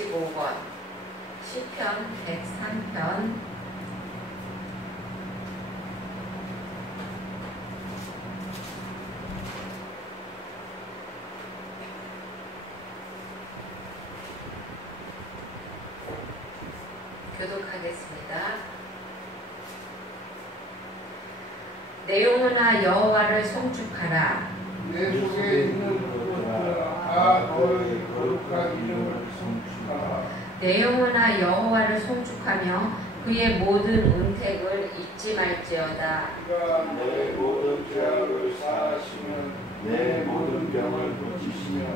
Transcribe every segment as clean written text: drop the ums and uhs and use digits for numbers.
115권 시편 103편 교독하겠습니다. 내 영혼아 여호와를 송축하라. 내 속에 있는 것들아 다 너의 거룩한 이름을 송축하라. 내 영혼아 여호와를 송축하며 그의 모든 은택을 잊지 말지어다. 그가 내 모든 죄악을 사하시면 내 모든 병을 고치시며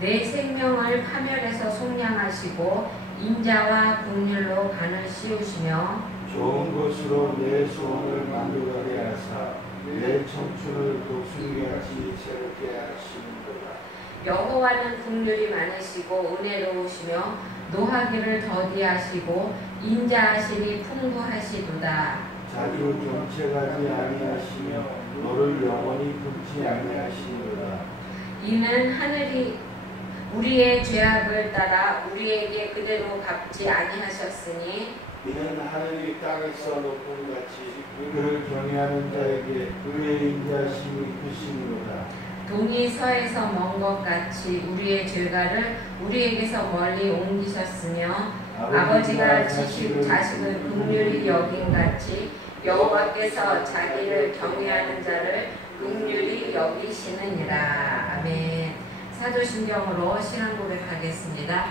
내 생명을 파멸에서 속량하시고 인자와 긍휼로 간을 씌우시며 좋은 것으로 내 소원을 만족하게 하사 내 청춘을 독수리같이 새롭게 하시는도다. 여호와는 긍휼이 많으시고 은혜로우시며 노하기를 더디하시고 인자하시니 풍부하시도다. 자주 정체하지 아니하시며 너를 영원히 끊지 아니하시도다. 이는 하늘이 우리의 죄악을 따라 우리에게 그대로 갚지 아니하셨으니 이는 하늘이 땅에서 높음 같이 그를 경외하는 자에게 그의 인자심이 크심이로다. 동이 서에서 먼 것 같이 우리의 죄가를 우리에게서 멀리 옮기셨으며 아버지가 자식을 긍휼히 여긴 같이 여호와께서 자기를 경외하는 자를 긍휼히 여기시느니라. 아멘. 사도신경으로 신앙 고백하겠습니다.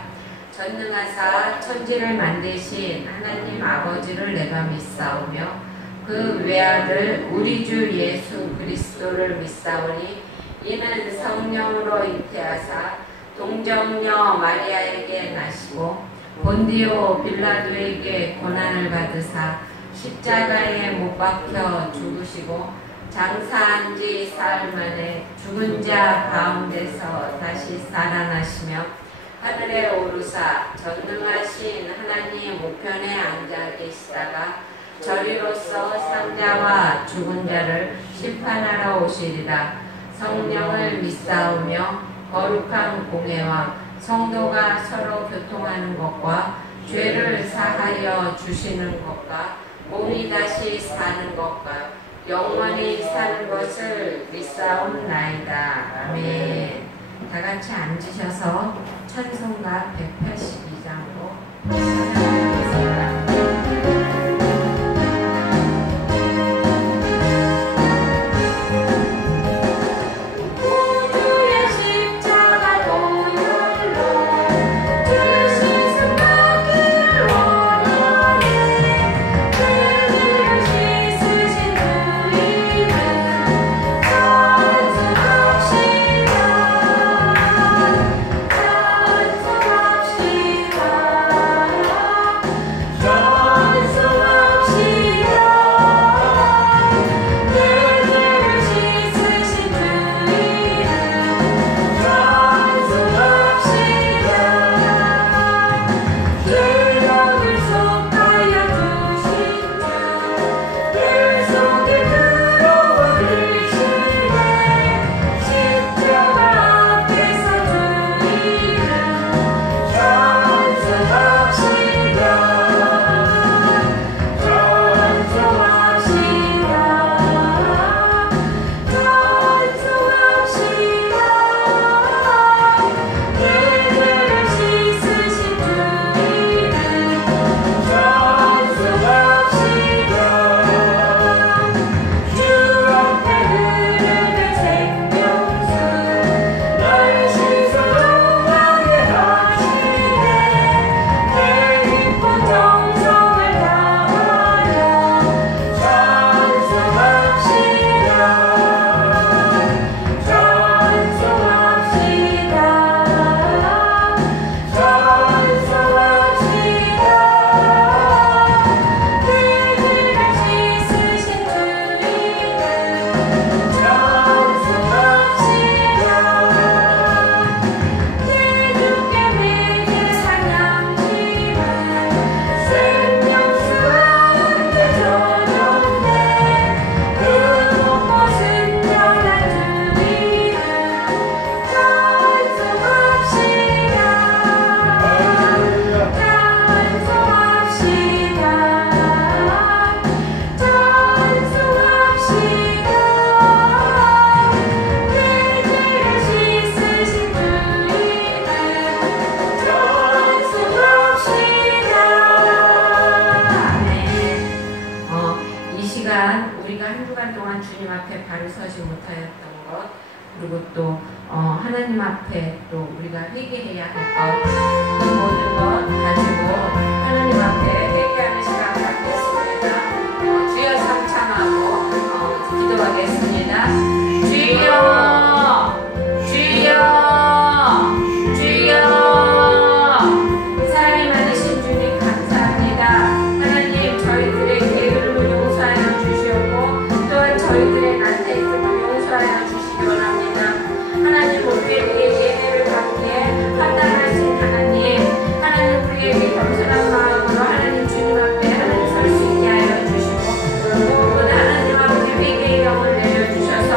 전능하사 천지를 만드신 하나님 아버지를 내가 믿사오며 그 외아들 우리 주 예수 그리스도를 믿사오니 이는 성령으로 잉태하사 동정녀 마리아에게 나시고 본디오 빌라도에게 고난을 받으사 십자가에 못 박혀 죽으시고 장사한 지 사흘 만에 죽은 자 가운데서 다시 살아나시며 하늘에 오르사 전능하신 하나님 우편에 앉아 계시다가 저리로서 상자와 죽은 자를 심판하러 오시리라. 성령을 믿사오며 거룩한 공회와 성도가 서로 교통하는 것과 죄를 사하여 주시는 것과 몸이 다시 사는 것과 영원히 사는 것을 믿사옵나이다. 아멘. 다 같이 앉으셔서 찬송가 182장으로 찬양하겠습니다. She 앞에 바로 서지 못하였던 것, 그리고 또 하나님 앞에 또 우리가 회개해야 할 것, 그 모든 것 가지고 하나님 앞에 회개하는 시간을 갖겠습니다. 주여 삼창하고 기도하겠습니다. 주여, 주여, 주여. 사랑이 많으신 주님 감사합니다. 하나님, 저희들의 게으름을 용서하여 주시옵고 또한 저희들의 난태있음을 용서하여 주시기 원합니다. 하나님, 우리에게 예배를 받기에 판단하신 하나님, 하나님 우리에게 겸손한 마음으로 하나님 주님 앞에 하나님 설 수 있게 하여 주시고, 무엇보다 하나님 아버지 회개의 영을 내려주셔서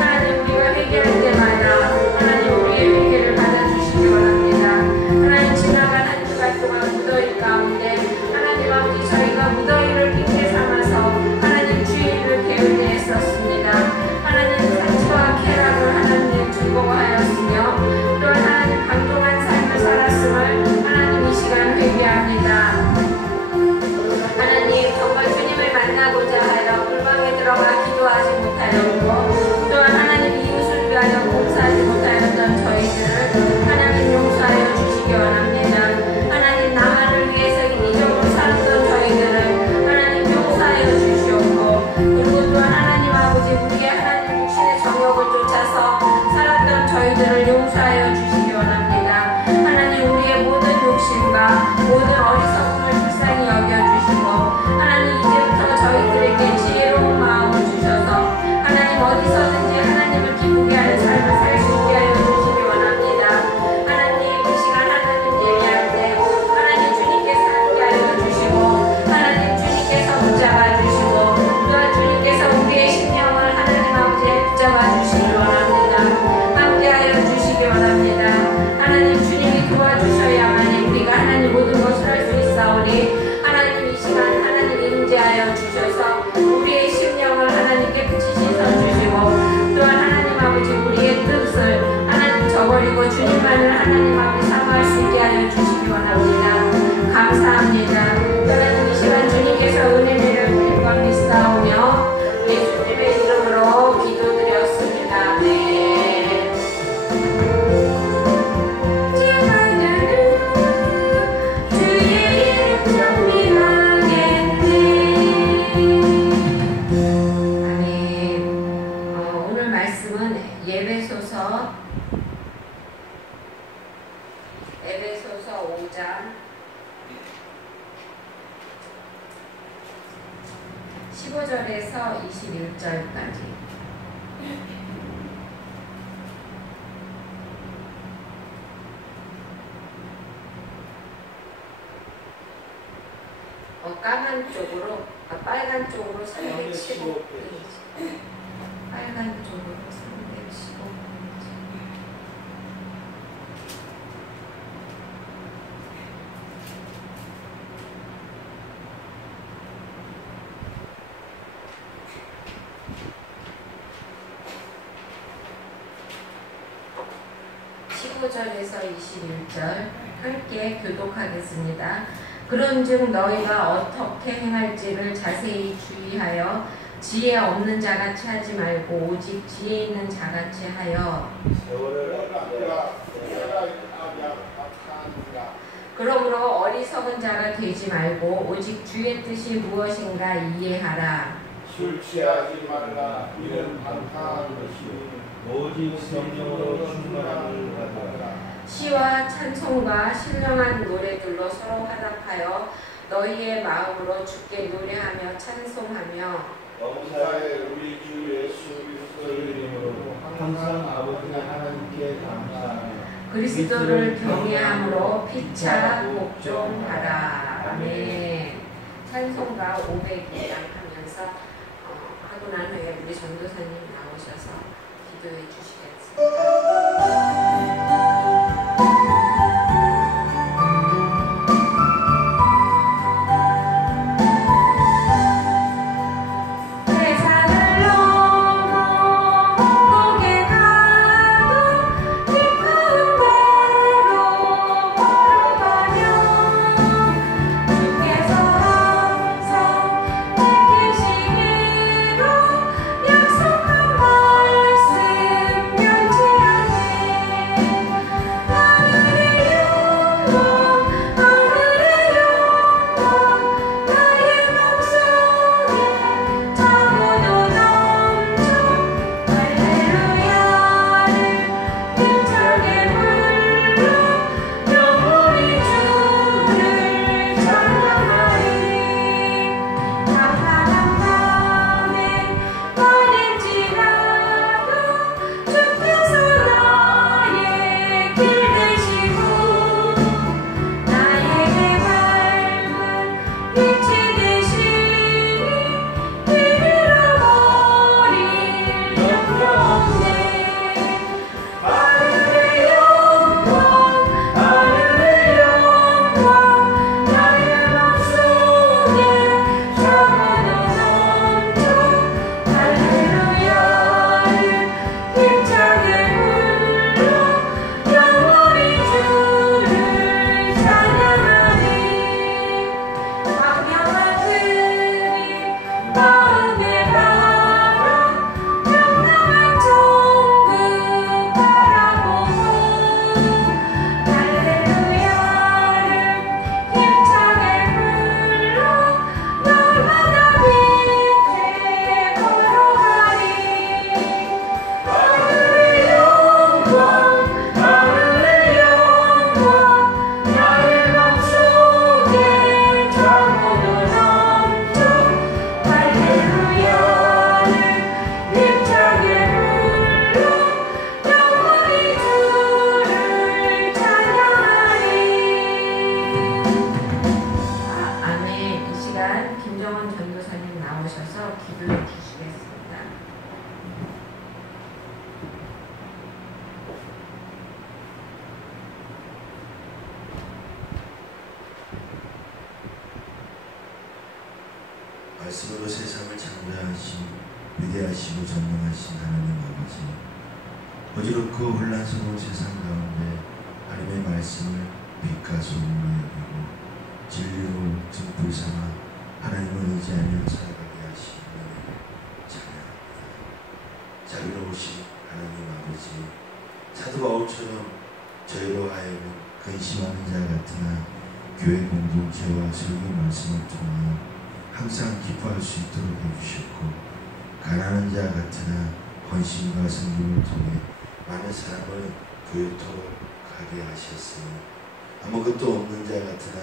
하나님 우리가 회개할 때마다 하나님 우리의 회개를 받아주시기 원합니다. 하나님, 지나간 한 주간 동안 무더위 가운데 하나님 아버지 저희가 무더위를 핑계 삼아서 하나님 주의를 게을 때 했었습니다. 하나님 산지와 쾌락을 하나님 즐거워하였으며 또한 하나님 강동한 삶을 살았음을 하나님 이 시간 회개합니다. 하나님, 정말 주님을 만나고자 하여 골방에 들어가 기도하지 못하였고 또한 하나님 이웃을 위하여 봉사하지 못하였던 저희들을 하나님 용서하여 주시기 원합니다. 하나님, 나만을 위해서 이기적으로 살았던 저희들을 하나님 용서하여 주시옵고, 그리고 또한 하나님 아버지 우리의 하나님 육신의 정욕을 쫓아서 살았던 저희들을 용서하여 주시기 원합니다. 하나님, 우리의 모든 욕심과 모든 어리석음을 불쌍히 여겨주시고 하나님 이제부터 저희들에게 지혜로운 마음을 주셔서 하나님 어디서든지 하나님을 기쁘게 하는 삶을 살 수 있게 하여 주시기 원합니다. 하나님, 이 시간 하나님 예배할 때 하나님 주님께서 함께 하여 주시고 하나님 주님께서 붙잡아 주시고 또한 주님께서 우리의 심령을 하나님 아버지에 붙잡아 주시기 원합니다. 함께 하여 주시기 원합니다. 하나님, 주님이 도와주셔야만이 우리가 하나님 모든 것을 할 수 있사오니 하나님 이 시간 하나님 임재하여 주셔서 우리의 심령을 하나님께 붙이 씻어주시고 또한 하나님 아버지 우리의 뜻을 하나님 저버리고 주님만을 하나님 아버지 사모할 수 있게 하여 주시기 원합니다. 감사합니다. 하나님, 이 시간 주님께서 은혜 내려주실 것 믿사오며 예수님의 이름으로 기도드렸습니다. 아멘. 에베소서 5장 15절에서 21절까지. 까만 쪽으로, 빨간 쪽으로 315페이지. 빨간 쪽으로 315페이지. (15절에서 21절) 함께 교독하겠습니다. 그런즉 너희가 어떻게 행할지를 자세히 주의하여 지혜 없는 자같이 하지 말고 오직 지혜 있는 자같이 하여 그러므로 어리석은 자가 되지 말고 오직 주의 뜻이 무엇인가 이해하라. 술 취하지 말라. 이는 방탕한 것이 오직 성령으로 충만함을 받아라. 시와 찬송과 신령한 노래들로 서로 화답하여 너희의 마음으로 주께 노래하며 찬송하며 범사에 우리 주 예수 그리스도의 이름으로 항상 아버지 하나님께 감사하며 그리스도를 경외함으로 피차 복종하라. 아멘. 찬송가 500장 하면서 하고 난 후에 우리 전도사님 나오셔서 기도해 주시겠습니다. 약속하신 말씀으로 세상을 창조하신 위대하시고 전능하신 하나님 아버지, 어지럽고 혼란스러운 세상 가운데 하나님의 말씀을 빛과 소금으로 여기고 진리로 등불 삼아 하나님을 의지하며 살아가게 하신 은혜를 찬양합니다. 자비로우신 하나님 아버지, 사도 바울처럼 저희로 하여금 근심하는 자 같으나 교회 공동체와 설교 말씀을 통하여 항상 기뻐할 수 있도록 해주셨고, 가난한 자 같으나 헌신과 섬김을 통해 많은 사람을 부유토록 하게 하셨으니, 아무것도 없는 자 같으나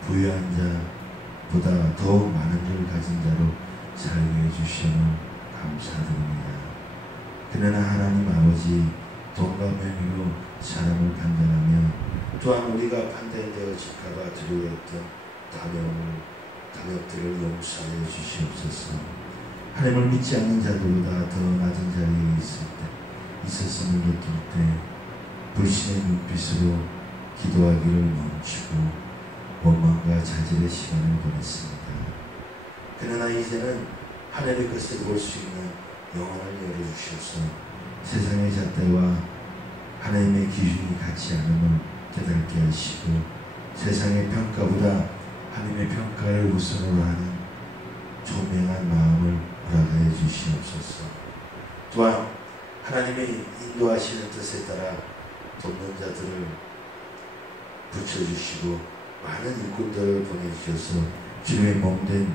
부유한 자보다 더욱 많은 줄 가진 자로 살게 해주시며 감사드립니다. 그러나 하나님 아버지, 돈과 명예로 사람을 판단하며 또한 우리가 판단되어질까봐 두려워했던 탐욕들을 용서하여 주시옵소서. 하나님을 믿지 않는 자들보다 더 낮은 자리에 있었음을 느낄 때 불신의 눈빛으로 기도하기를 멈추고 원망과 자질의 시간을 보냈습니다. 그러나 이제는 하늘의 것을 볼 수 있는 영혼을 열어주셔서 세상의 잣대와 하나님의 기준이 같지 않음을 깨닫게 하시고, 세상의 평가보다 하나님의 평가를 우선으로 하는 조명한 마음을 허락하여 주시옵소서. 또한 하나님의 인도하시는 뜻에 따라 돕는 자들을 붙여주시고 많은 일꾼들을 보내주셔서 주님의 몸된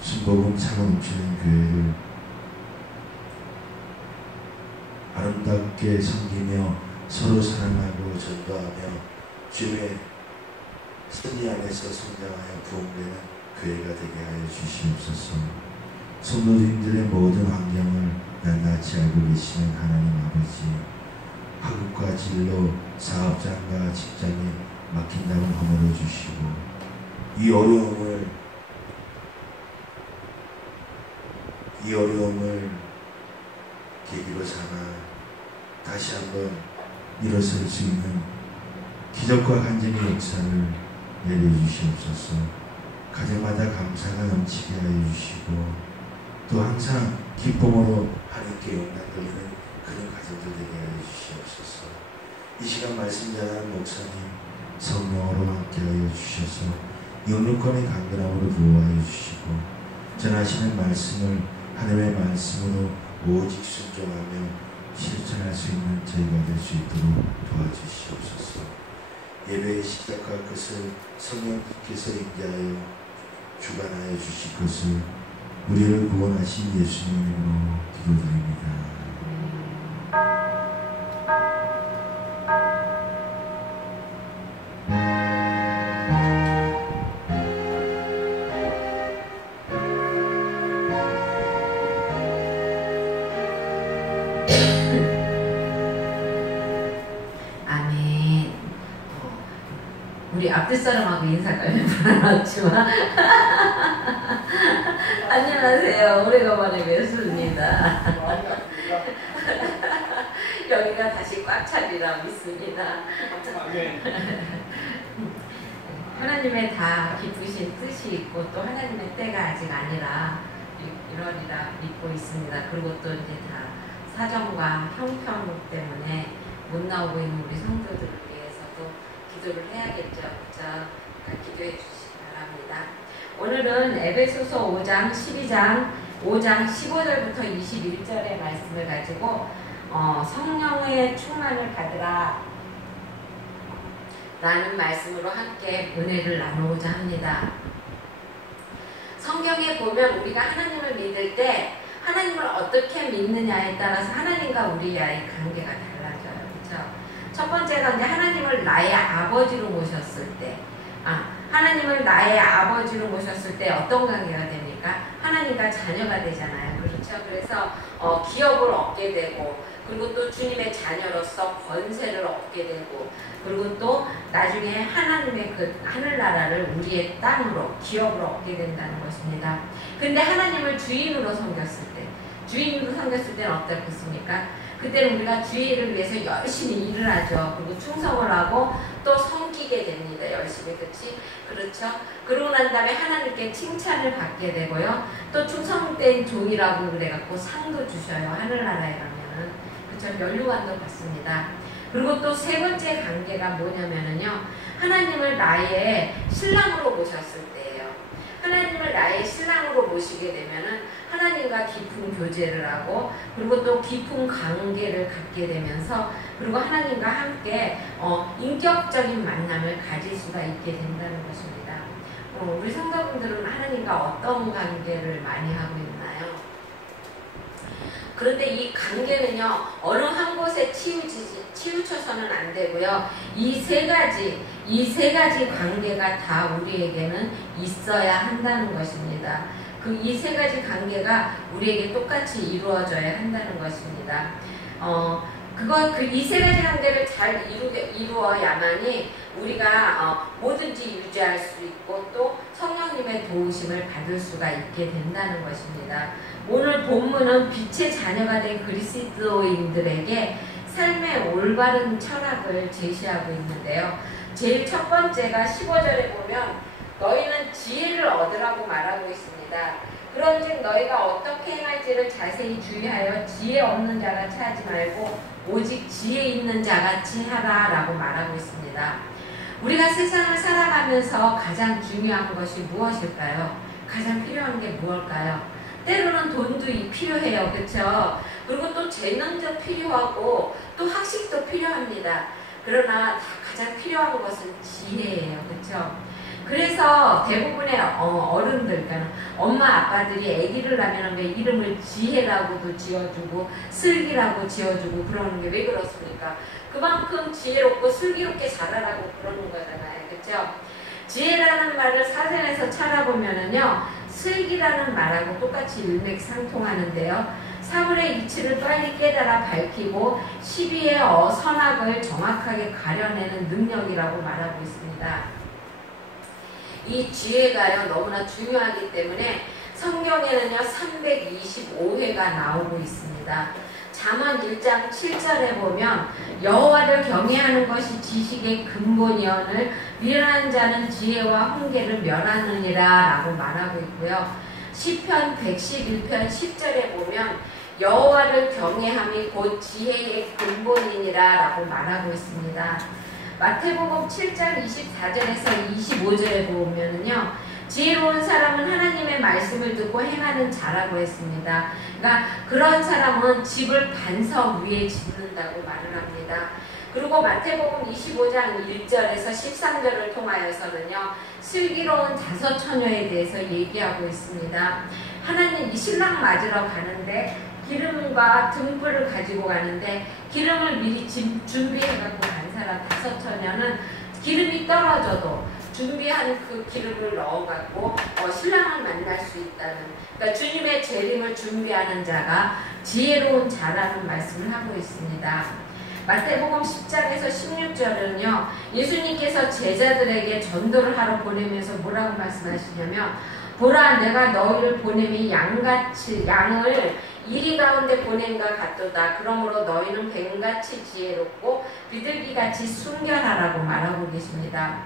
순복음 차고 넘치는 교회를 아름답게 섬기며 서로 사랑하고 전도하며 주님의 승리 안에서 성장하여 부흥되는 교회가 되게 하여 주시옵소서. 성도님들의 모든 환경을 낱낱이 알고 계시는 하나님 아버지, 학업과 진로, 사업장과 직장에 막힌다면 허물어 주시고, 이 어려움을 계기로 삼아 다시 한번 일어설 수 있는 기적과 간증의 역사를 내려주시옵소서. 가정마다 감사가 넘치게 하여 주시고, 또 항상 기쁨으로 하나님께 영광 돌리는 그런 가정들 되게 하여 주시옵소서. 이 시간 말씀 전하는 목사님 성령으로 함께 하여 주셔서 영육권의 강건함으로 보호하여 주시고, 전하시는 말씀을 하나님의 말씀으로 오직 순종하며 실천할 수 있는 저희가 될 수 있도록 도와주시옵소서. 예배의 시작할 것을 성령께서 인도하여 주관하여 주실 것을 우리를 구원하신 예수님 이름으로 기도드립니다. 우리 앞뒷 사람하고 인사까지 불안하지만 안녕하세요. 오래간만에 뵙습니다. 여기가 다시 꽉 차리라 믿습니다. 하나님의 다 기쁘신 뜻이 있고 또 하나님의 때가 아직 아니라 이러리라 믿고 있습니다. 그리고 또 이제 다 사정과 형편 때문에 못 나오고 있는 우리 성도들을 위해서도 기도를 해야겠죠. 그러니까 기도해 주시기 바랍니다. 오늘은 에베소서 5장, 12장, 5장 15절부터 21절의 말씀을 가지고 성령의 충만을 받으라 라는 말씀으로 함께 은혜를 나누고자 합니다. 성경에 보면 우리가 하나님을 믿을 때 하나님을 어떻게 믿느냐에 따라서 하나님과 우리와의 관계가 달라져요. 그렇죠? 첫 번째가 이제 하나님을 나의 아버지로 모셨을 때, 하나님을 나의 아버지로 모셨을 때 어떤 관계가 됩니까? 하나님과 자녀가 되잖아요. 그렇죠? 그래서 기업을 얻게 되고, 그리고 또 주님의 자녀로서 권세를 얻게 되고, 그리고 또 나중에 하나님의 그 하늘나라를 우리의 땅으로 기업으로 얻게 된다는 것입니다. 근데 하나님을 주인으로 섬겼을 때는 어떻겠습니까? 그때는 우리가 주인을 위해서 열심히 일을 하죠. 그리고 충성을 하고 또 섬기기 섬기게 됩니다. 열심히, 그렇죠? 그러고 난 다음에 하나님께 칭찬을 받게 되고요. 또 충성된 종이라고 그래갖고 상도 주셔요. 하늘나라에 가면은. 그렇죠? 면류관도 받습니다. 그리고 또 세 번째 관계가 뭐냐면은요. 하나님을 나의 신랑으로 모셨을 때예요. 하나님을 나의 신랑으로 모시게 되면은 하나님과 깊은 교제를 하고, 그리고 또 깊은 관계를 갖게 되면서, 그리고 하나님과 함께 인격적인 만남을 가질 수가 있게 된다는 것입니다. 우리 성도분들은 하나님과 어떤 관계를 많이 하고 있나요? 그런데 이 관계는요, 어느 한 곳에 치우쳐서는 안 되고요. 이 세 가지 관계가 다 우리에게는 있어야 한다는 것입니다. 그 이 세 가지 관계가 우리에게 똑같이 이루어져야 한다는 것입니다. 이 세 가지 관계를 잘 이루어야만이 우리가 뭐든지 유지할 수 있고 또 성령님의 도우심을 받을 수가 있게 된다는 것입니다. 오늘 본문은 빛의 자녀가 된 그리스도인들에게 삶의 올바른 철학을 제시하고 있는데요. 제일 첫 번째가 15절에 보면 너희는 지혜를 얻으라고 말하고 있습니다. 그런즉 너희가 어떻게 행할지를 자세히 주의하여 지혜 없는 자같이 하지 말고 오직 지혜 있는 자같이 하라 라고 말하고 있습니다. 우리가 세상을 살아가면서 가장 중요한 것이 무엇일까요? 가장 필요한 게 무엇일까요? 때로는 돈도 필요해요. 그렇죠? 그리고 또 재능도 필요하고 또 학식도 필요합니다. 그러나 가장 필요한 것은 지혜예요. 그렇죠? 그래서 대부분의 어른들, 그러니까 엄마 아빠들이 아기를 낳으면 왜 이름을 지혜라고도 지어주고 슬기라고 지어주고 그러는 게 왜 그렇습니까? 그만큼 지혜롭고 슬기롭게 자라라고 그러는 거잖아요. 그렇죠? 지혜라는 말을 사전에서 찾아보면은요, 슬기라는 말하고 똑같이 일맥상통하는데요. 사물의 이치를 빨리 깨달아 밝히고 시비의 선악을 정확하게 가려내는 능력이라고 말하고 있습니다. 이 지혜가요 너무나 중요하기 때문에 성경에는요 325회가 나오고 있습니다. 잠언 1장 7절에 보면 여호와를 경외하는 것이 지식의 근본이오늘 미련한 자는 지혜와 훈계를 멸하느니라 라고 말하고 있고요. 시편 111편 10절에 보면 여호와를 경외함이 곧 지혜의 근본이니라 라고 말하고 있습니다. 마태복음 7장 24절에서 25절에 보면은요, 지혜로운 사람은 하나님의 말씀을 듣고 행하는 자라고 했습니다. 그러니까 그런 사람은 집을 반석 위에 짓는다고 말을 합니다. 그리고 마태복음 25장 1절에서 13절을 통하여서는요, 슬기로운 다섯 처녀에 대해서 얘기하고 있습니다. 하나님 이 신랑 맞으러 가는데 기름과 등불을 가지고 가는데 기름을 미리 준비해갖고 간 사람 다섯 처녀는 기름이 떨어져도 준비한 그 기름을 넣어갖고 신랑을 만날 수 있다는, 그러니까 주님의 재림을 준비하는 자가 지혜로운 자라는 말씀을 하고 있습니다. 마태복음 10장에서 16절은요, 예수님께서 제자들에게 전도를 하러 보내면서 뭐라고 말씀하시냐면, 보라 내가 너희를 보내니 양을 이리 가운데 보낸과 같도다. 그러므로 너희는 뱀같이 지혜롭고 비둘기같이 순결하라고 말하고 계십니다.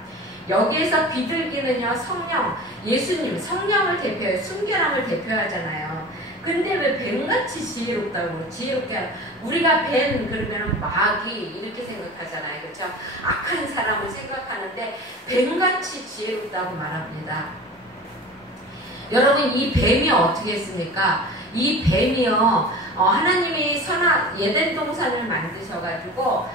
여기에서 비둘기는요 성령, 예수님 성령을 대표해요. 순결함을 대표하잖아요. 근데 왜 뱀같이 지혜롭다고, 지혜롭게, 우리가 뱀 그러면 마귀 이렇게 생각하잖아요. 그렇죠? 악한 사람을 생각하는데 뱀같이 지혜롭다고 말합니다. 여러분 이 뱀이 어떻게 했습니까? 이 뱀이요 하나님이 에덴 동산을 만드셔가지고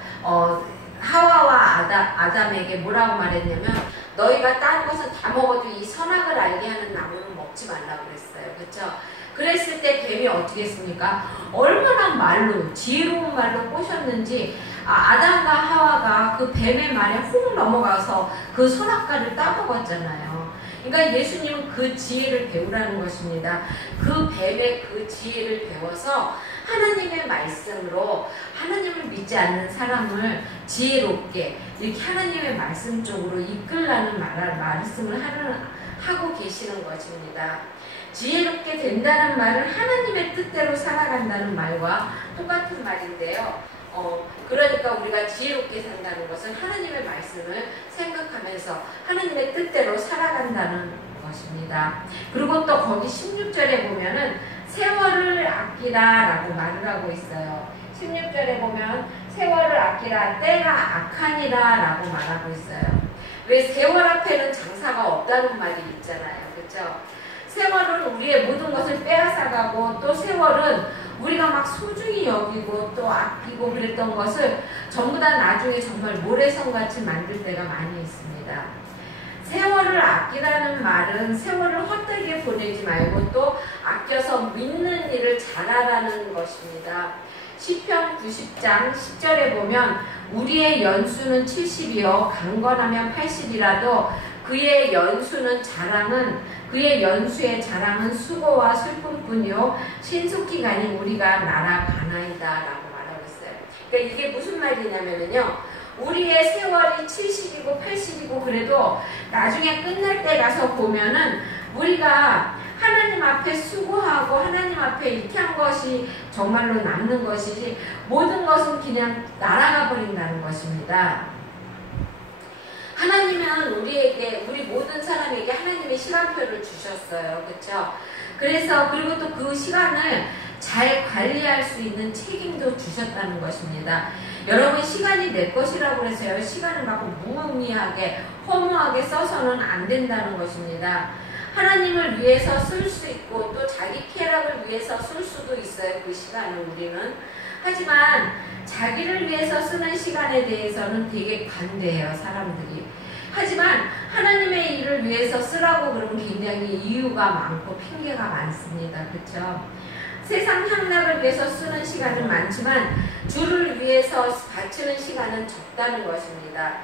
하와와 아담에게 뭐라고 말했냐면 너희가 딴 것은 다 먹어도 이 선악을 알게 하는 나무는 먹지 말라고 그랬어요. 그렇죠? 그랬을 때 뱀이 어떻게 했습니까? 얼마나 말로 지혜로운 말로 꼬셨는지 아담과 하와가 그 뱀의 말에 훅 넘어가서 그 선악과를 따먹었잖아요. 그러니까 예수님은 그 지혜를 배우라는 것입니다. 그 뱀의 그 지혜를 배워서 하나님의 말씀으로 하나님을 믿지 않는 사람을 지혜롭게 이렇게 하나님의 말씀 쪽으로 이끌라는 말씀을 하고 계시는 것입니다. 지혜롭게 된다는 말은 하나님의 뜻대로 살아간다는 말과 똑같은 말인데요. 그러니까 우리가 지혜롭게 산다는 것은 하나님의 말씀을 생각하면서 하나님의 뜻대로 살아간다는 것입니다. 그리고 또 거기 16절에 보면은 세월을 아끼라 라고 말을 하고 있어요. 16절에 보면 세월을 아끼라 때가 악하니라 라고 말하고 있어요. 왜 세월 앞에는 장사가 없다는 말이 있잖아요. 그렇죠? 세월은 우리의 모든 것을 빼앗아가고 또 세월은 우리가 막 소중히 여기고 또 아끼고 그랬던 것을 전부 다 나중에 정말 모래성같이 만들 때가 많이 있습니다. 세월을 아끼라는 말은 세월을 헛되게 보내지 말고 또 아껴서 믿는 일을 잘하라는 것입니다. 시편 90장 10절에 보면 우리의 연수는 70이요 강건하면 80이라도 그의 연수의 자랑은 수고와 슬픔뿐이요 신속기간이 우리가 날아가나이다 라고 말하고 있어요. 그러니까 이게 무슨 말이냐면요, 우리의 세월이 70이고 80이고 그래도 나중에 끝날 때 가서 보면은 우리가 하나님 앞에 수고하고 하나님 앞에 이렇게 한 것이 정말로 남는 것이지 모든 것은 그냥 날아가 버린다는 것입니다. 하나님은 우리 모든 사람에게 하나님의 시간표를 주셨어요. 그렇죠? 그래서 그리고 또 그 시간을 잘 관리할 수 있는 책임도 주셨다는 것입니다. 여러분 시간이 내 것이라고 해서요. 시간을 막 무의미하게 허무하게 써서는 안 된다는 것입니다. 하나님을 위해서 쓸 수 있고 또 자기 쾌락을 위해서 쓸 수도 있어요. 그 시간을 우리는. 하지만 자기를 위해서 쓰는 시간에 대해서는 되게 관대해요. 사람들이. 하지만 하나님의 일을 위해서 쓰라고 그러면 굉장히 이유가 많고 핑계가 많습니다. 그렇죠? 세상 향락을 위해서 쓰는 시간은 많지만 주를 위해서 바치는 시간은 적다는 것입니다.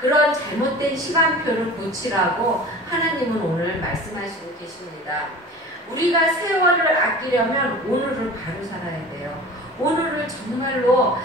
그런 잘못된 시간표를 고치라고 하나님은 오늘 말씀하시고 계십니다. 우리가 세월을 아끼려면 오늘을 바로 살아야 돼요. 오늘을 정말로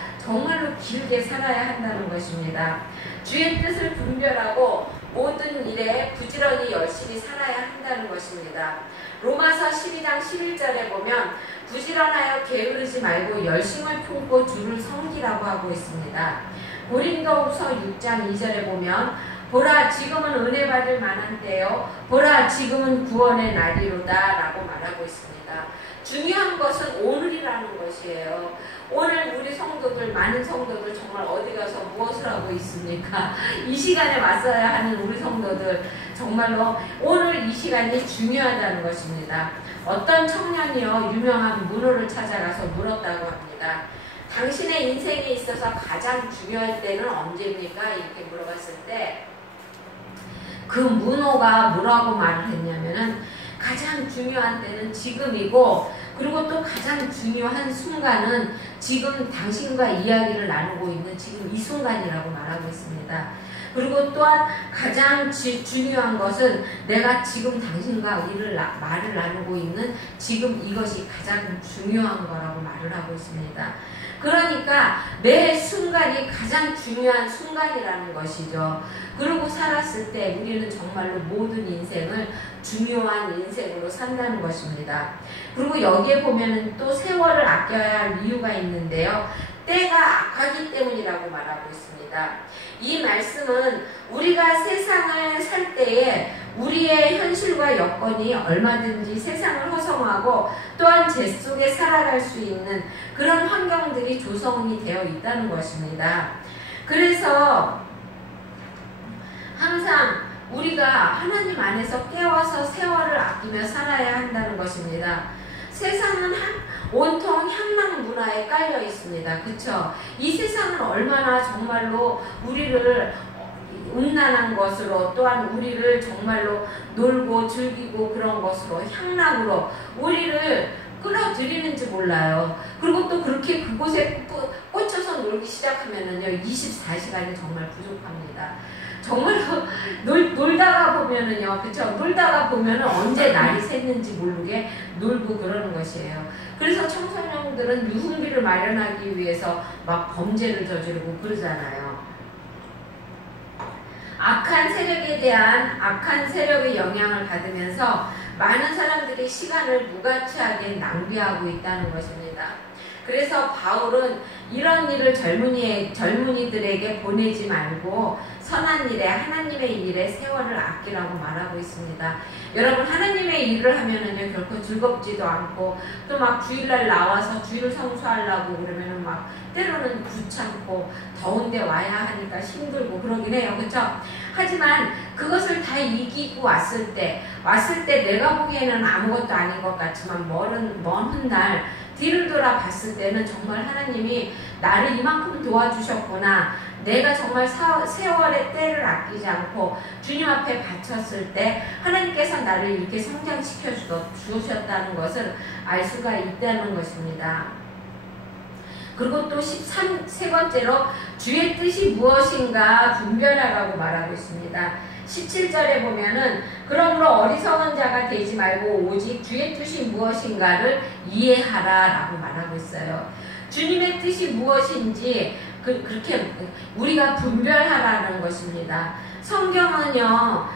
길게 살아야 한다는 것입니다. 주의 뜻을 분별하고 모든 일에 부지런히 열심히 살아야 한다는 것입니다. 로마서 12장 11절에 보면 부지런하여 게으르지 말고 열심을 품고 주를 섬기라고 하고 있습니다. 고린도후서 6장 2절에 보면 보라 지금은 은혜 받을 만한 때요 보라 지금은 구원의 날이로다 라고 말하고 있습니다. 중요한 것은 오늘이라는 것이에요. 오늘 우리 성도들, 많은 성도들 정말 어디 가서 무엇을 하고 있습니까? 이 시간에 왔어야 하는 우리 성도들 정말로 오늘 이 시간이 중요하다는 것입니다. 어떤 청년이요 유명한 문호를 찾아가서 물었다고 합니다. 당신의 인생에 있어서 가장 중요할 때는 언제입니까? 이렇게 물어봤을 때 그 문호가 뭐라고 말을 했냐면은 가장 중요한 때는 지금이고 그리고 또 가장 중요한 순간은 지금 당신과 이야기를 나누고 있는 지금 이 순간이라고 말하고 있습니다. 그리고 또한 가장 중요한 것은 내가 지금 당신과 말을 나누고 있는 지금 이것이 가장 중요한 거라고 말을 하고 있습니다. 그러니까 매 순간이 가장 중요한 순간이라는 것이죠. 그러고 살았을 때 우리는 정말로 모든 인생을 중요한 인생으로 산다는 것입니다. 그리고 여기에 보면은 또 세월을 아껴야 할 이유가 있는데요. 때가 악하기 때문이라고 말하고 있습니다. 이 말씀은 우리가 세상을 살 때에 우리의 현실과 여건이 얼마든지 세상을 허성하고 또한 재 속에 살아갈 수 있는 그런 환경들이 조성이 되어 있다는 것입니다. 그래서 항상 우리가 하나님 안에서 깨워서 세월을 아끼며 살아야 한다는 것입니다. 세상은 온통 향락 문화에 깔려 있습니다. 그쵸? 이 세상은 얼마나 정말로 우리를 음란한 것으로 또한 우리를 정말로 놀고 즐기고 그런 것으로 향락으로 우리를 끌어들이는지 몰라요. 그리고 또 그렇게 그곳에 꽂혀서 놀기 시작하면은요 24시간이 정말 부족합니다. 정말로 놀다가 보면은요, 그쵸? 놀다가 보면은 언제 날이 샜는지 모르게 놀고 그러는 것이에요. 그래서 청소년들은 유흥비를 마련하기 위해서 막 범죄를 저지르고 그러잖아요. 악한 세력의 영향을 받으면서 많은 사람들이 시간을 무가치하게 낭비하고 있다는 것입니다. 그래서 바울은 이런 일을 젊은이들에게 보내지 말고 선한 일에 하나님의 일에 세월을 아끼라고 말하고 있습니다. 여러분, 하나님의 일을 하면은요 결코 즐겁지도 않고 또 막 주일날 나와서 주일 성수하려고 그러면은 막 때로는 귀찮고 더운데 와야 하니까 힘들고 그러긴 해요. 그렇죠? 하지만 그것을 다 이기고 왔을 때 내가 보기에는 아무것도 아닌 것 같지만 먼 훗날 뒤를 돌아 봤을 때는 정말 하나님이 나를 이만큼 도와주셨구나. 내가 정말 세월의 때를 아끼지 않고 주님 앞에 바쳤을 때 하나님께서 나를 이렇게 성장시켜 주셨다는 것을 알 수가 있다는 것입니다. 그리고 또 13번째로 주의 뜻이 무엇인가 분별하라고 말하고 있습니다. 17절에 보면은 그러므로 어리석은 자가 되지 말고 오직 주의 뜻이 무엇인가를 이해하라 라고 말하고 있어요. 주님의 뜻이 무엇인지 그렇게 우리가 분별하라는 것입니다. 성경은요,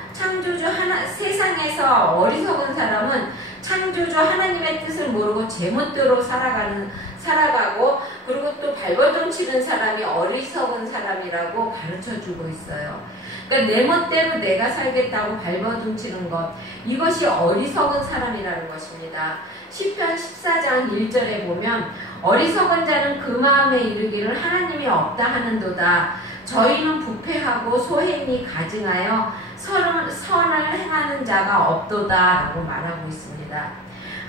세상에서 어리석은 사람은 창조주 하나님의 뜻을 모르고 제멋대로 살아가고 그리고 또 발버둥 치는 사람이 어리석은 사람이라고 가르쳐주고 있어요. 그러니까 내 멋대로 내가 살겠다고 발버둥 치는 것, 이것이 어리석은 사람이라는 것입니다. 시편 14장 1절에 보면 어리석은 자는 그 마음에 이르기를 하나님이 없다 하는도다. 저희는 부패하고 소행이 가증하여 선을 행하는 자가 없도다 라고 말하고 있습니다.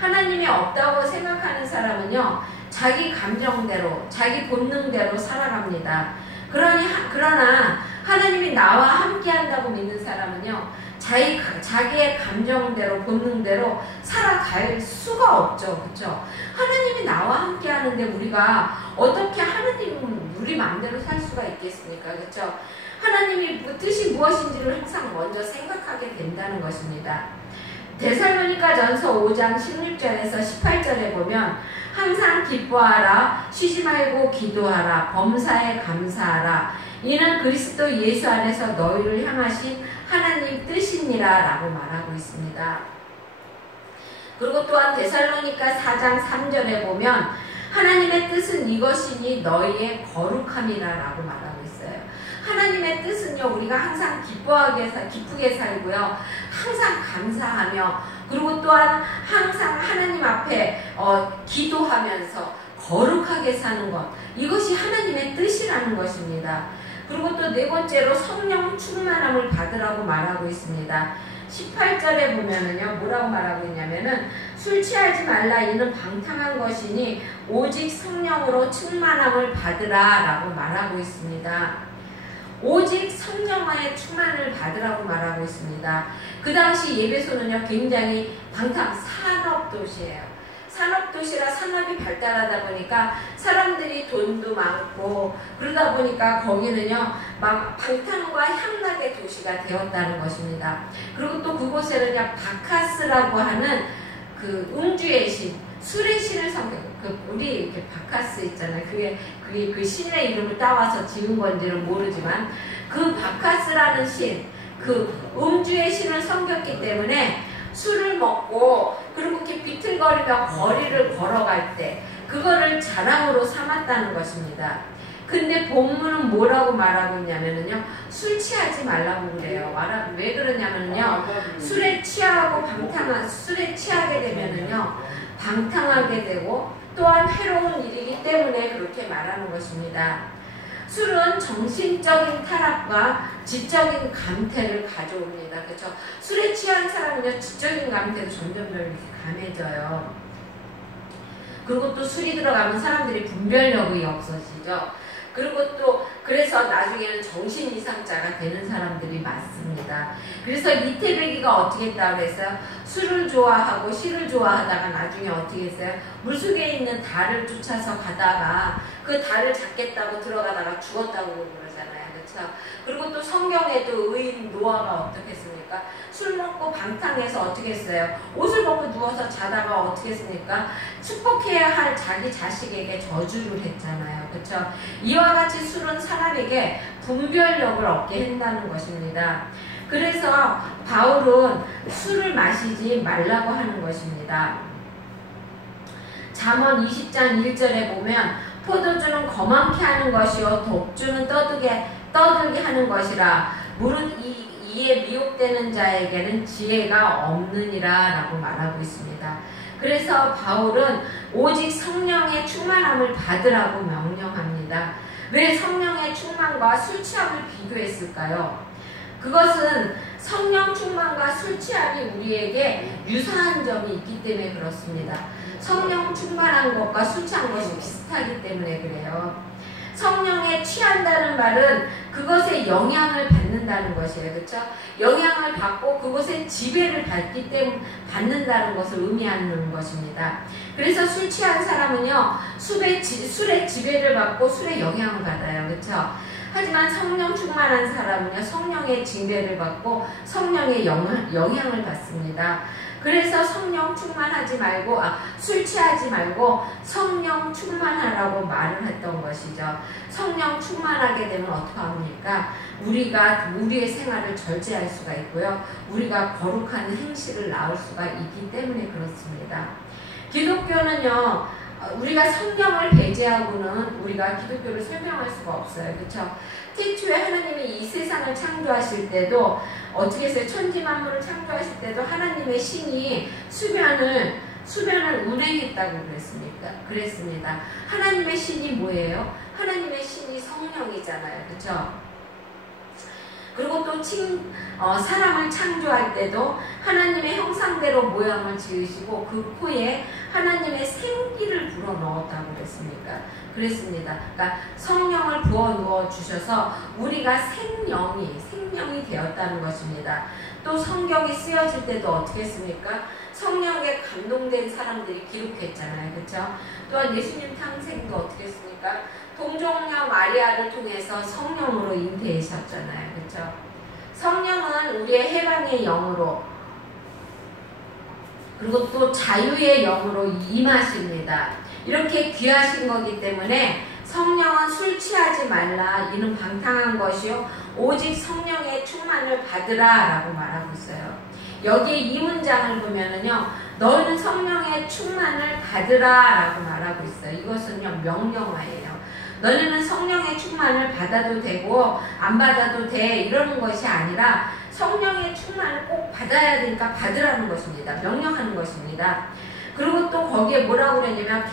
하나님이 없다고 생각하는 사람은요, 자기 감정대로 자기 본능대로 살아갑니다. 그러나 하나님이 나와 함께 한다고 믿는 사람은요, 자기의 감정대로 본능대로 살아갈 수가 없죠. 그렇죠? 하나님이 나와 함께 하는데 우리가 어떻게 하나님 우리 마음대로 살 수가 있겠습니까? 그렇죠? 하나님이 뜻이 무엇인지를 항상 먼저 생각하게 된다는 것입니다. 데살로니가전서 5장 16절에서 18절에 보면 항상 기뻐하라, 쉬지 말고 기도하라, 범사에 감사하라. 이는 그리스도 예수 안에서 너희를 향하신 하나님 뜻이니라 라고 말하고 있습니다. 그리고 또한 데살로니가 4장 3절에 보면 하나님의 뜻은 이것이니 너희의 거룩함이라 라고 말하고 있어요. 하나님의 뜻은요, 우리가 항상 기쁘게 살고요, 항상 감사하며, 그리고 또한 항상 하나님 앞에 기도하면서 거룩하게 사는 것, 이것이 하나님의 뜻이라는 것입니다. 그리고 또 네 번째로 성령 충만함을 받으라고 말하고 있습니다. 18절에 보면은요, 뭐라고 말하고 있냐면은 술 취하지 말라, 이는 방탕한 것이니 오직 성령으로 충만함을 받으라 라고 말하고 있습니다. 오직 성령의 충만을 받으라고 말하고 있습니다. 그 당시 예배소는요, 굉장히 산업도시예요. 산업도시라 산업이 발달하다 보니까 사람들이 돈도 많고 그러다 보니까 거기는요 막 방탕과 향락의 도시가 되었다는 것입니다. 그리고 또 그곳에는요 바카스라고 하는 그 음주의 신, 술의 신을 우리 이렇게 바카스 있잖아요. 그게 그 신의 이름을 따와서 지은 건지는 모르지만 그 바카스라는 신, 그 음주의 신을 섬겼기 때문에 술을 먹고 그리고 이렇게 비틀거리며 거리를 걸어갈 때 그거를 자랑으로 삼았다는 것입니다. 근데 본문은 뭐라고 말하고 있냐면요, 술 취하지 말라고 그래요. 왜 그러냐면요, 술에 취하게 되면은요 방탕하게 되고 또한 해로운 일이기 때문에 그렇게 말하는 것입니다. 술은 정신적인 타락과 지적인 감퇴를 가져옵니다. 그렇죠? 술에 취한 사람은요, 지적인 감퇴도 점점 이렇게 감해져요. 그리고 또 술이 들어가면 사람들이 분별력이 없어지죠. 그리고 또 그래서 나중에는 정신 이상자가 되는 사람들이 많습니다. 그래서 이태백이가 어떻게 했다고 그랬어요? 술을 좋아하고 시를 좋아하다가 나중에 어떻게 했어요? 물속에 있는 달을 쫓아서 가다가 그 달을 잡겠다고 들어가다가 죽었다고 그러잖아요. 그렇죠? 그리고 또 성경에도 의인 노아가 어떻게 했습니까? 술 먹고 방탕해서 어떻게 했어요? 옷을 벗고 누워서 자다가 어떻게 했습니까? 축복해야 할 자기 자식에게 저주를 했잖아요. 그렇죠? 이와 같이 술은 사람에게 분별력을 얻게 한다는 것입니다. 그래서 바울은 술을 마시지 말라고 하는 것입니다. 잠언 20장 1절에 보면 포도주는 거만케 하는 것이요 독주는 떠들게 하는 것이라 무릇 이에 미혹되는 자에게는 지혜가 없느니라 라고 말하고 있습니다. 그래서 바울은 오직 성령의 충만함을 받으라고 명령합니다. 왜 성령의 충만과 술 취함을 비교했을까요? 그것은 성령 충만과 술 취함이 우리에게 유사한 점이 있기 때문에 그렇습니다. 성령 충만한 것과 술 취한 것이 비슷하기 때문에 그래요. 성령에 취한다는 말은 그것에 영향을 받는다는 것이에요. 그렇죠? 영향을 받고 그것에 지배를 받는다는 것을 의미하는 것입니다. 그래서 술 취한 사람은요, 술의 지배를 받고 술의 영향을 받아요. 그렇죠? 하지만 성령 충만한 사람은요, 성령의 징배를 받고 성령의 영향을 받습니다. 그래서 성령 충만하지 말고 술 취하지 말고 성령 충만하라고 말을 했던 것이죠. 성령 충만하게 되면 어떻게 합니까? 우리가 우리의 생활을 절제할 수가 있고요. 우리가 거룩한 행실을 낳을 수가 있기 때문에 그렇습니다. 기독교는요, 우리가 성령을 배제하고는 우리가 기독교를 설명할 수가 없어요. 그렇죠? 태초에 하나님이 이 세상을 창조하실 때도 어떻게 했어요? 천지만물을 창조하실 때도 하나님의 신이 수변을 운행했다고 그랬습니다. 하나님의 신이 뭐예요? 하나님의 신이 성령이잖아요. 그렇죠? 그리고 또 사람을 창조할 때도 하나님의 형상대로 모양을 지으시고 그 코에 하나님의 생기를 불어넣었다고 그랬습니다. 그러니까 성령을 부어넣어 주셔서 우리가 생명이 되었다는 것입니다. 또 성경이 쓰여질 때도 어떻게 했습니까? 성령에 감동된 사람들이 기록했잖아요. 그렇죠? 또한 예수님 탄생도 어떻게 했습니까? 동정녀 마리아를 통해서 성령으로 잉태하셨잖아요. 그렇죠? 성령은 우리의 해방의 영으로 그리고 또 자유의 영으로 임하십니다. 이렇게 귀하신 거기 때문에 성령은 술 취하지 말라. 이는 방탕한 것이요 오직 성령의 충만을 받으라 라고 말하고 있어요. 여기 이 문장을 보면은요, 너는 성령의 충만을 받으라 라고 말하고 있어요. 이것은요, 명령어예요. 너희는 성령의 충만을 받아도 되고 안 받아도 돼 이러는 것이 아니라 성령의 충만을 꼭 받아야 되니까 받으라는 것입니다. 명령하는 것입니다. 그리고 또 거기에 뭐라고 그러냐면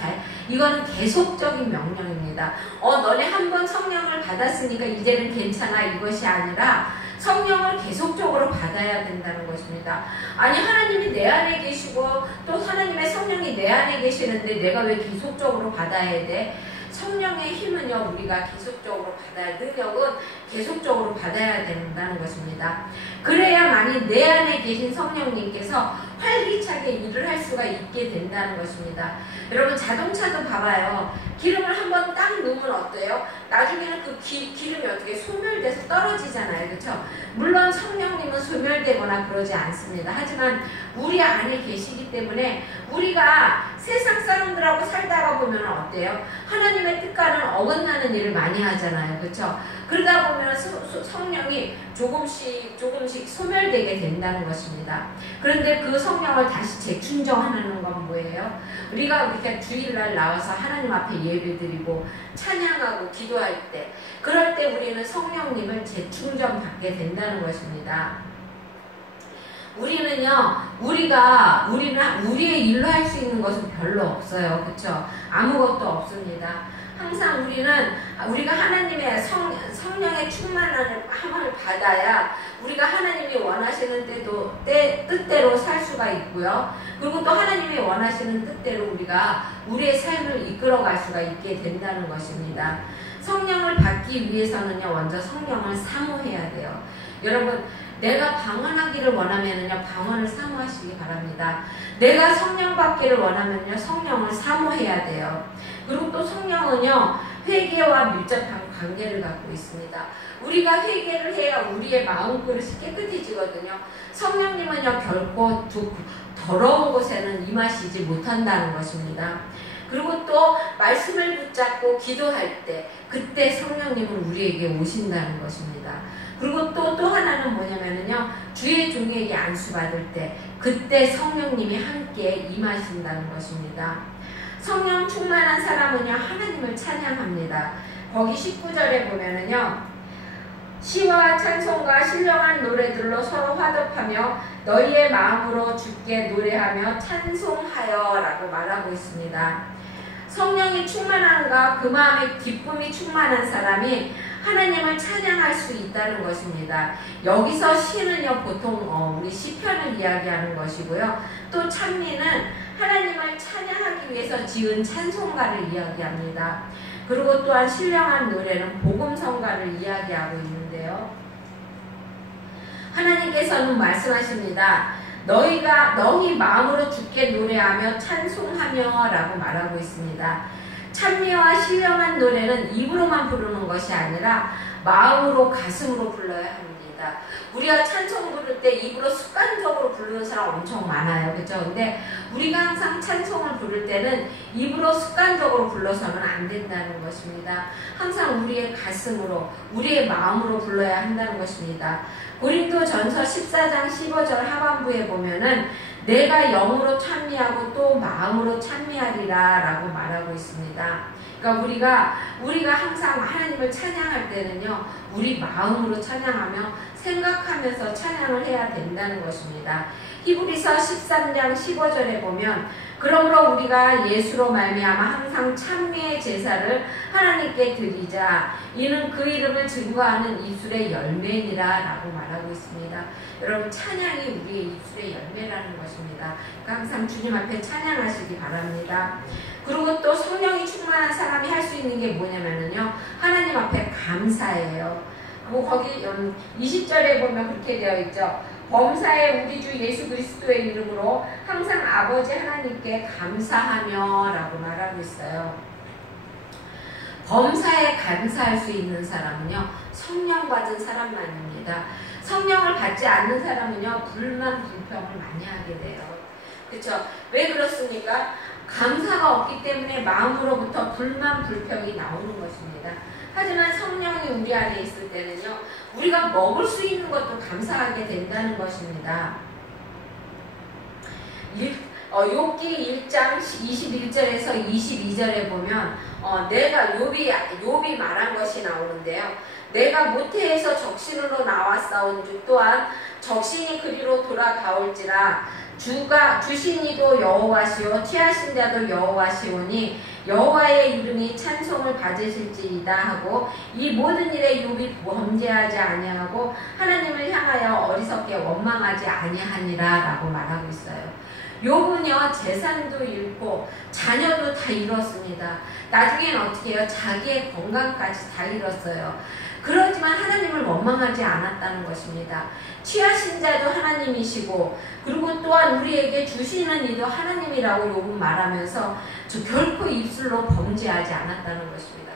이거는 계속적인 명령입니다. 너네 한번 성령을 받았으니까 이제는 괜찮아 이것이 아니라 성령을 계속적으로 받아야 된다는 것입니다. 아니 하나님이 내 안에 계시고 또 하나님의 성령이 내 안에 계시는데 내가 왜 계속적으로 받아야 돼? 성령의 힘은요, 우리가 계속적으로 능력은 계속적으로 받아야 된다는 것입니다. 그래야만이 내 안에 계신 성령님께서 활기차게 일을 할 수가 있게 된다는 것입니다. 여러분 자동차도 봐봐요. 기름을 한번 딱 넣으면 어때요? 나중에는 그 기름이 어떻게 소멸돼서 떨어지잖아요. 그렇죠? 물론 성령님은 소멸되거나 그러지 않습니다. 하지만 우리 안에 계시기 때문에 우리가 세상 사람들하고 살다가 보면 어때요? 하나님의 뜻과는 어긋나는 일을 많이 하잖아요. 그렇죠? 그러다 보면 성령이 조금씩 소멸되게 된다는 것입니다. 그런데 그 성령을 다시 재충전하는 건 뭐예요? 우리가 이렇게 주일날 나와서 하나님 앞에 예배드리고 찬양하고 기도할 때, 그럴 때 우리는 성령님을 재충전 받게 된다는 것입니다. 우리는요, 우리는 우리의 일로 할 수 있는 것은 별로 없어요. 그렇죠? 아무것도 없습니다. 항상 우리가 하나님의 성령의 충만함을 받아야 우리가 하나님이 원하시는 뜻대로 살 수가 있고요. 그리고 또 하나님이 원하시는 뜻대로 우리가 우리의 삶을 이끌어갈 수가 있게 된다는 것입니다. 성령을 받기 위해서는요, 먼저 성령을 사모해야 돼요. 여러분, 내가 방언하기를 원하면은요, 방언을 사모하시기 바랍니다. 내가 성령 받기를 원하면요, 성령을 사모해야 돼요. 그리고 또 성령은요, 회개와 밀접한 관계를 갖고 있습니다. 우리가 회개를 해야 우리의 마음그릇이 깨끗해지거든요. 성령님은요, 결코 더러운 곳에는 임하시지 못한다는 것입니다. 그리고 또 말씀을 붙잡고 기도할 때 그때 성령님은 우리에게 오신다는 것입니다. 그리고 또 하나는 뭐냐면요, 주의 종에게 안수받을 때 그때 성령님이 함께 임하신다는 것입니다. 성령 충만한 사람은요 하나님을 찬양합니다. 거기 19절에 보면은요 시와 찬송과 신령한 노래들로 서로 화답하며 너희의 마음으로 주께 노래하며 찬송하여 라고 말하고 있습니다. 성령이 충만한가 그 마음에 기쁨이 충만한 사람이 하나님을 찬양할 수 있다는 것입니다. 여기서 시는요 보통 우리 시편을 이야기하는 것이고요. 또 찬미는 하나님을 찬양하기 위해서 지은 찬송가를 이야기합니다. 그리고 또한 신령한 노래는 복음성가를 이야기하고 있는데요. 하나님께서는 말씀하십니다. 너희 마음으로 주께 노래하며 찬송하며 라고 말하고 있습니다. 찬미와 신령한 노래는 입으로만 부르는 것이 아니라 마음으로 가슴으로 불러야 합니다. 우리가 찬송 부를 때 입으로 습관적으로 부르는 사람 엄청 많아요. 그렇죠? 근데 우리가 항상 찬송을 부를 때는 입으로 습관적으로 불러서는 안 된다는 것입니다. 항상 우리의 가슴으로 우리의 마음으로 불러야 한다는 것입니다. 고린도전서 14장 15절 하반부에 보면은 내가 영으로 찬미하고 또 마음으로 찬미하리라 라고 말하고 있습니다. 그러니까 우리가 항상 하나님을 찬양할 때는요 우리 마음으로 찬양하며 생각하면서 찬양을 해야 된다는 것입니다. 히브리서 13장 15절에 보면 그러므로 우리가 예수로 말미암아 항상 찬미의 제사를 하나님께 드리자 이는 그 이름을 증거하는 입술의 열매니라 라고 말하고 있습니다. 여러분 찬양이 우리의 입술의 열매라는 것입니다. 그러니까 항상 주님 앞에 찬양하시기 바랍니다. 그리고 또 성령이 충만한 사람이 할 수 있는 게 뭐냐면요 하나님 앞에 감사해요. 그리고 거기 20절에 보면 그렇게 되어 있죠. 범사에 우리 주 예수 그리스도의 이름으로 항상 아버지 하나님께 감사하며 라고 말하고 있어요. 범사에 감사할 수 있는 사람은요 성령 받은 사람만입니다. 성령을 받지 않는 사람은요 불만 불평을 많이 하게 돼요. 그렇죠? 왜 그렇습니까? 감사가 없기 때문에 마음으로부터 불만 불평이 나오는 것입니다. 하지만 성령이 우리 안에 있을 때는요 우리가 먹을 수 있는 것도 감사하게 된다는 것입니다. 욥기 1장 21절에서 22절에 보면 내가 욥이 말한 것이 나오는데요. 내가 모태에서 적신으로 나왔사온 주 또한 적신이 그리로 돌아가올지라 주신 이도 여호와시오 취하신 자도 여호와시오니 여호와의 이름이 찬송을 받으실지이다 하고 이 모든 일에 욥이 범죄하지 아니하고 하나님을 향하여 어리석게 원망하지 아니하니라 라고 말하고 있어요. 욥은요 재산도 잃고 자녀도 다 잃었습니다. 나중엔 어떻게 해요? 자기의 건강까지 다 잃었어요. 그렇지만 하나님을 원망하지 않았다는 것입니다. 취하신 자도 하나님이시고 그리고 또한 우리에게 주시는 이도 하나님이라고 욥은 말하면서 결코 입술로 범죄하지 않았다는 것입니다.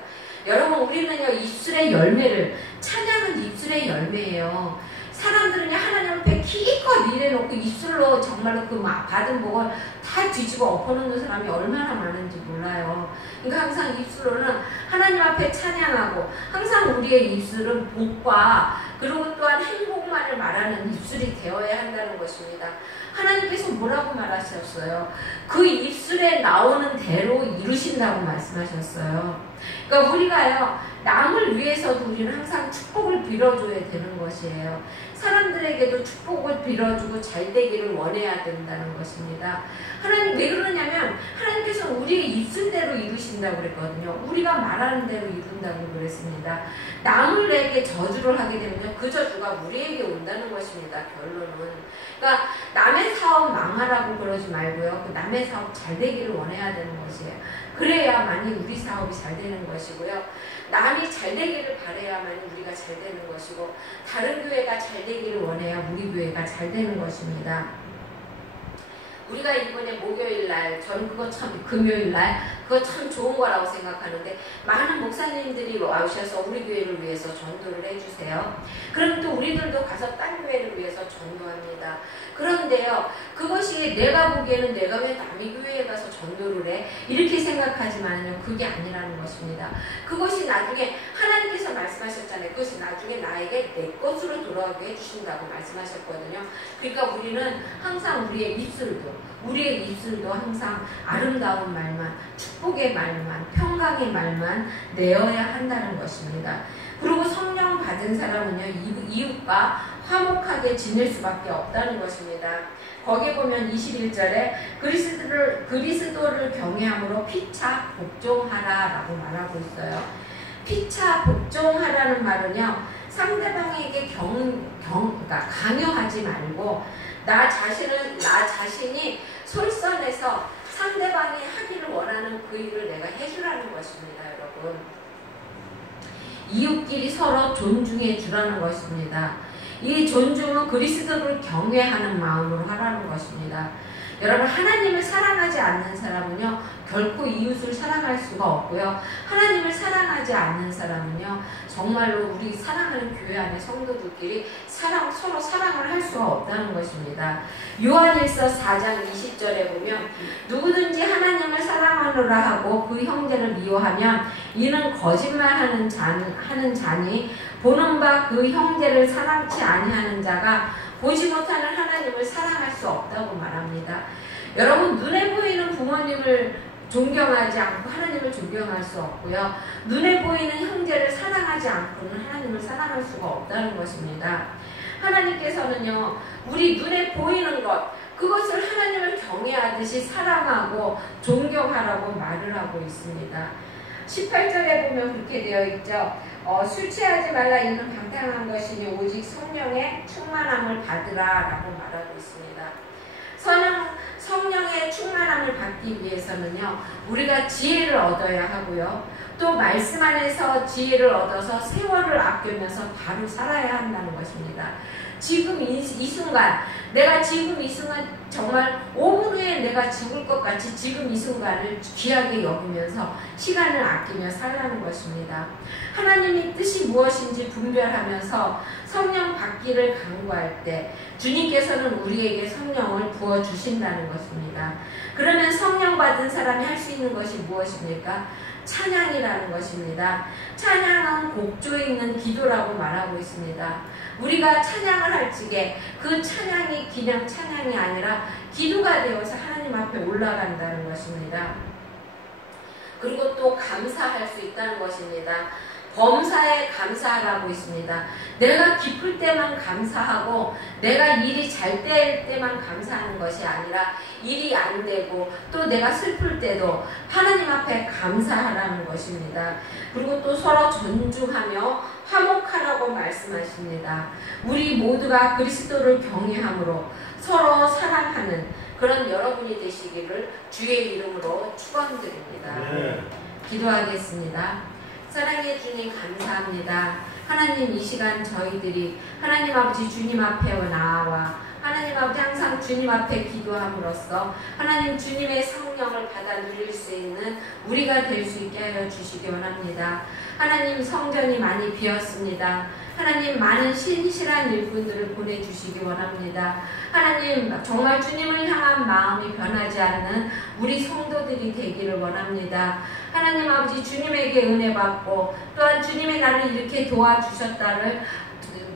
여러분 우리는요 입술의 열매를 찬양은 입술의 열매예요. 사람들은요 하나님 앞에 기껏 일해놓고 입술로 정말로 그 받은 복을 다 뒤집어 엎어놓는 사람이 얼마나 많은지 몰라요. 그러니까 항상 입술로는 하나님 앞에 찬양하고 항상 우리의 입술은 복과 그리고 또한 행복만을 말하는 입술이 되어야 한다는 것입니다. 하나님께서 뭐라고 말하셨어요? 그 입술에 나오는 대로 이루신다고 말씀하셨어요. 그러니까 우리가요 남을 위해서도 우리는 항상 축복을 빌어줘야 되는 것이에요. 사람들에게도 축복을 빌어주고 잘되기를 원해야 된다는 것입니다. 하나님 왜 그러냐면 하나님께서 우리의 입술대로 이루신다고 그랬거든요. 우리가 말하는 대로 이룬다고 그랬습니다. 남을에게 저주를 하게 되면 그 저주가 우리에게 온다는 것입니다. 결론은. 그러니까 남의 사업 망하라고 그러지 말고요. 그 남의 사업 잘되기를 원해야 되는 것이에요. 그래야만이 우리 사업이 잘 되는 것이고요. 남이 잘 되기를 바라야만이 우리가 잘 되는 것이고 다른 교회가 잘 되기를 원해야 우리 교회가 잘 되는 것입니다. 우리가 이번에 목요일날 전 그거 참 금요일날 그거 참 좋은 거라고 생각하는데 많은 목사님들이 와주셔서 우리 교회를 위해서 전도를 해주세요. 그럼 또 우리들도 가서 딴 교회를 위해서 전도합니다. 그런데요, 그것이 내가 보기에는 내가 왜 남의 교회에 가서 전도를 해? 이렇게 생각하지만요, 그게 아니라는 것입니다. 그것이 나중에 하나님께서 말씀하셨잖아요. 그것이 나중에 나에게 내 것으로 돌아오게 해주신다고 말씀하셨거든요. 그러니까 우리는 항상 우리의 입술도 항상 아름다운 말만, 축복의 말만, 평강의 말만 내어야 한다는 것입니다. 그리고 성령 받은 사람은요, 이웃과 화목하게 지낼 수밖에 없다는 것입니다. 거기에 보면 21절에 그리스도를 경외함으로 피차 복종하라라고 말하고 있어요. 피차 복종하라는 말은요, 상대방에게 그러니까 강요하지 말고 나 자신이 솔선해서 상대방이 하기를 원하는 그 일을 내가 해주라는 것입니다, 여러분. 이웃끼리 서로 존중해 주라는 것입니다. 이 존중은 그리스도를 경외하는 마음으로 하라는 것입니다. 여러분, 하나님을 사랑하지 않는 사람은요, 결코 이웃을 사랑할 수가 없고요. 하나님을 사랑하지 않는 사람은요, 정말로 우리 사랑하는 교회 안의 성도들끼리 서로 사랑을 할 수가 없다는 것입니다. 요한일서 4장 20절에 보면 누구든지 하나님을 사랑하노라 하고 그 형제를 미워하면 이는 거짓말하는 자니 보는 바 그 형제를 사랑치 아니하는 자가 보지 못하는 하나님을 사랑할 수 없다고 말합니다. 여러분, 눈에 보이는 부모님을 존경하지 않고 하나님을 존경할 수 없고요. 눈에 보이는 형제를 사랑하지 않고는 하나님을 사랑할 수가 없다는 것입니다. 하나님께서는요, 우리 눈에 보이는 것, 그것을 하나님을 경외하듯이 사랑하고 존경하라고 말을 하고 있습니다. 18절에 보면 그렇게 되어 있죠. 술 취하지 말라 이는 방탕한 것이니 오직 성령의 충만함을 받으라 라고 말하고 있습니다. 성령의 충만함을 받기 위해서는요, 우리가 지혜를 얻어야 하고요, 또 말씀 안에서 지혜를 얻어서 세월을 아끼면서 바로 살아야 한다는 것입니다. 지금 이 순간, 내가 지금 이 순간 정말 5분 후에 내가 죽을 것 같이 지금 이 순간을 귀하게 여기면서 시간을 아끼며 살라는 것입니다. 하나님의 뜻이 무엇인지 분별하면서 성령 받기를 간구할 때 주님께서는 우리에게 성령을 부어주신다는 것입니다. 그러면 성령 받은 사람이 할 수 있는 것이 무엇입니까? 찬양이라는 것입니다. 찬양은 곡조 있는 기도라고 말하고 있습니다. 우리가 찬양을 할 적에 그 찬양이 그냥 찬양이 아니라 기도가 되어서 하나님 앞에 올라간다는 것입니다. 그리고 또 감사할 수 있다는 것입니다. 범사에 감사하라고 있습니다. 내가 기쁠 때만 감사하고 내가 일이 잘 될 때만 감사하는 것이 아니라 일이 안 되고 또 내가 슬플 때도 하나님 앞에 감사하라는 것입니다. 그리고 또 서로 존중하며 화목하라고 말씀하십니다. 우리 모두가 그리스도를 경외함으로 서로 사랑하는 그런 여러분이 되시기를 주의 이름으로 축원드립니다. 네. 기도하겠습니다. 사랑의 주님 감사합니다. 하나님, 이 시간 저희들이 하나님 아버지 주님 앞에 나와 하나님 아버지 항상 주님 앞에 기도함으로써 하나님 주님의 성령을 받아 누릴 수 있는 우리가 될 수 있게 하여 주시기 원합니다. 하나님, 성전이 많이 비었습니다. 하나님, 많은 신실한 일꾼들을 보내주시기 원합니다. 하나님, 정말 주님을 향한 마음이 변하지 않는 우리 성도들이 되기를 원합니다. 하나님 아버지, 주님에게 은혜 받고 또한 주님의 나를 이렇게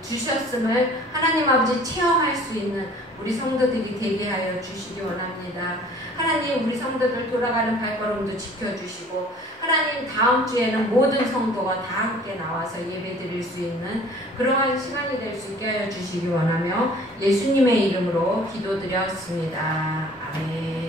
주셨음을 하나님 아버지 체험할 수 있는 우리 성도들이 되게 하여 주시기 원합니다. 하나님, 우리 성도들 돌아가는 발걸음도 지켜주시고 하나님, 다음 주에는 모든 성도가 다 함께 나와서 예배드릴 수 있는 그러한 시간이 될 수 있게 하여 주시기 원하며 예수님의 이름으로 기도드렸습니다. 아멘.